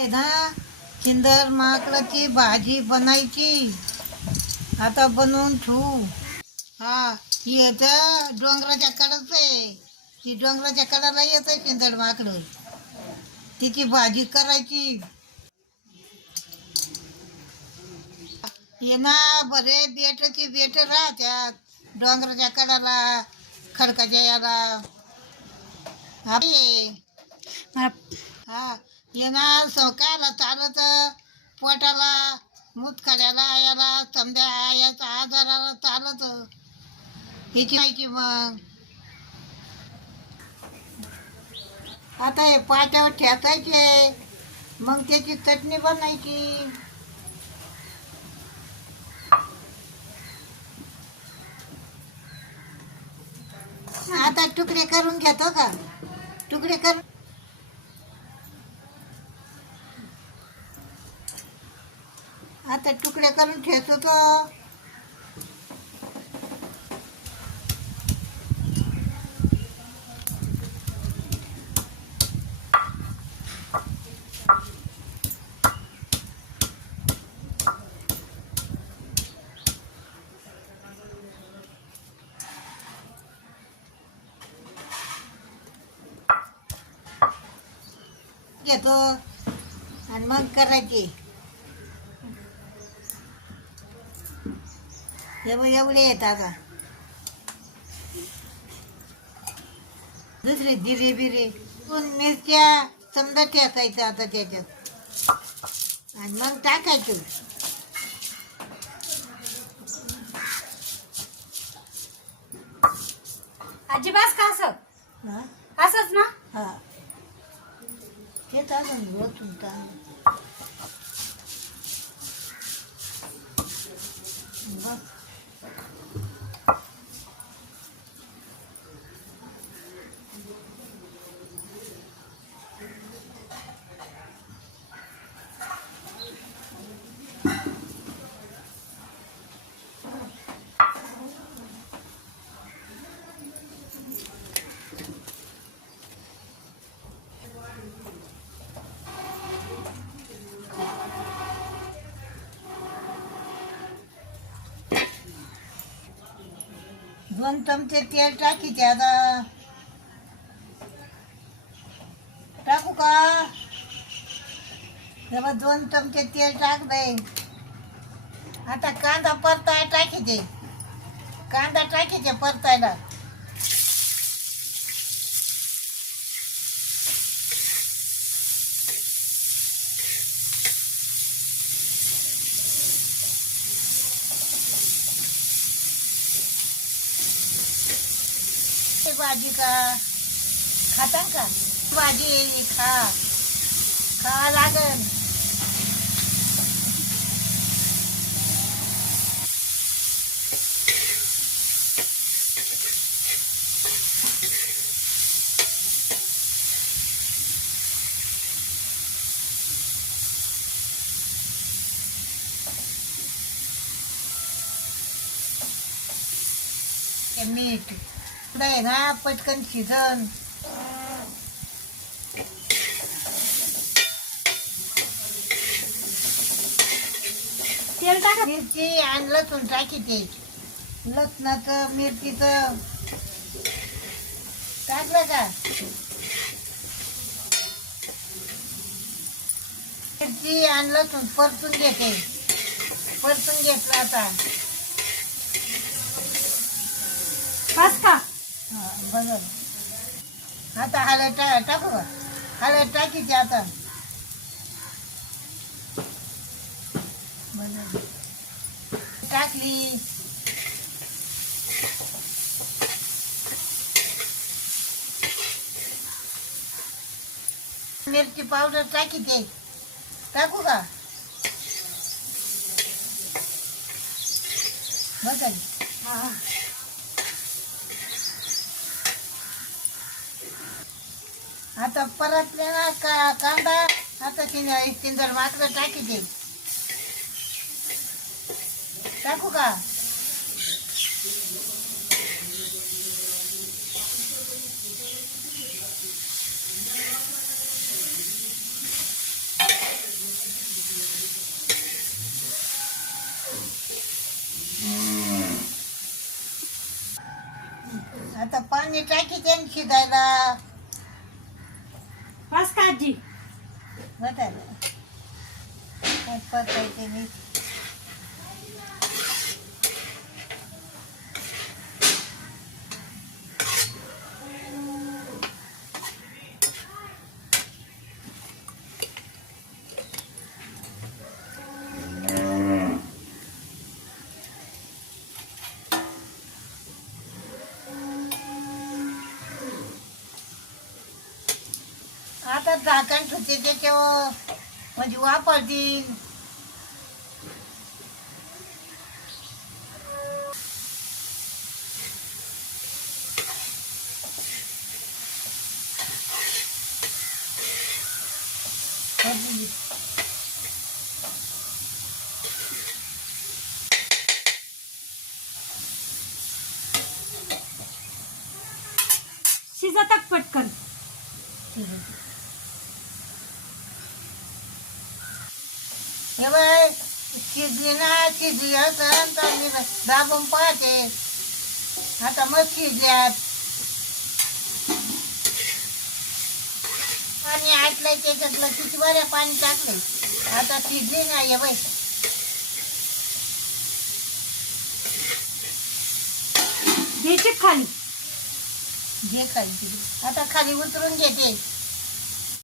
आहे ना? चिंदर माकडाची भाजी बनायची? आता बनवून ठेवू. हा ही येतं डोंगराच्या कडाच. आहे ती डोंगराच्या कडाला येतं चिंदर माकडं. तिची भाजी करायची. ये ना बरे बेटची बेट राहत्यात. डोंगराच्या कडाला खडकाच्या याला. हा. हा. येणार सकाळला चालत पोटाला मुतखड्याला याला समजा याचा आजाराला चालत हिची माहिती मग. आता हे पाट्यावर ठेचायचे मग त्याची चटणी बनायची. आता तुकडे करून घेतो का? तुकडे करून आता तुकडे करून ठेवतो तो. घेतो. आणि मग करायची. एव एवढे येत आता. दुसरे जिरे बिरे मिरच्या समजा टाकायचं आता त्याच्यात. आणि मग टाकायचं. आजी बस का असं? हा? असंच ना? हा. ते चालून रोजून चालू बस दोन चमचे तेल टाकीचे आता. टाकू का? तेव्हा दोन चमचे तेल टाक बाई. आता कांदा परताय टाकीचे कांदा टाकीचे परतायला. ते भाजी का खाता का भाजी खा खा लागन ते मीठ नाही ना पटकन शिजन. तेल टाका. मिरची आणि लसूण टाकीते लसणाचं मिरचीचं. टाकलं का? मिरची आणि लसूण परतून घेते. परतून घेतलं आता. बस का? हा, बघ आता हळद टा टाकू का हळद टाकीची आता टाकली. मिरची पावडर टाकी ते. टाकू का? बघा. हा. आता परत येणार का कांदा. आता तिने जर मात्र टाकी दे टाकू का? आता पाणी टाकी त्यांनी शिजायला बस का आजी बतायला काय आता झाकण ठेवते त्याच्यावर. म्हणजे वापरतील शिजतक पटकन. हे बाय शिजली ना शिजली असं तर मी दाबून पाहते. आता मग शिजल्यात पाणी आटलंय त्याच्यातलं किती बऱ्या पाणी टाकलंय. आता शिजली ना ये बाई घ्यायची खाली. घे खाली. आता खाली उतरून घेते.